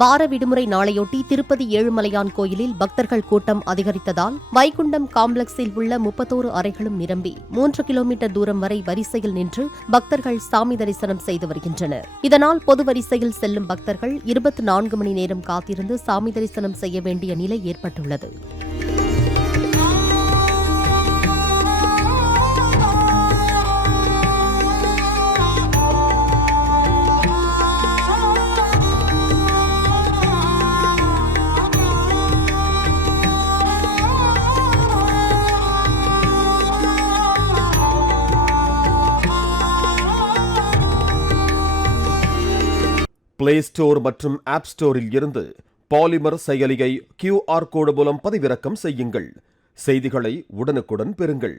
வார விடுமுறை நாளையொட்டி திருப்பதி ஏழுமலையான் கோயிலில் பக்தர்கள் கூட்டம் அதிகரித்ததால் வைகுண்டம் காம்ப்ளெக்ஸில் உள்ள 31 அறைகளும் நிரம்பி 3 கிலோமீட்டர் தூரம் வரை வரிசையில் நின்று பக்தர்கள் சாமி தரிசனம் செய்து வருகின்றனர். இதனால் பொது வரிசையில் செல்லும் பக்தர்கள் 24 மணி நேரம் காத்திருந்து சாமி தரிசனம் செய்ய வேண்டிய நிலை ஏற்பட்டுள்ளது. பிளே ஸ்டோர் மற்றும் ஆப் ஸ்டோரில் இருந்து பாலிமர் செயலியை QR கோடு மூலம் பதிவிறக்கம் செய்யுங்கள். செய்திகளை உடனுக்குடன் பெறுங்கள்.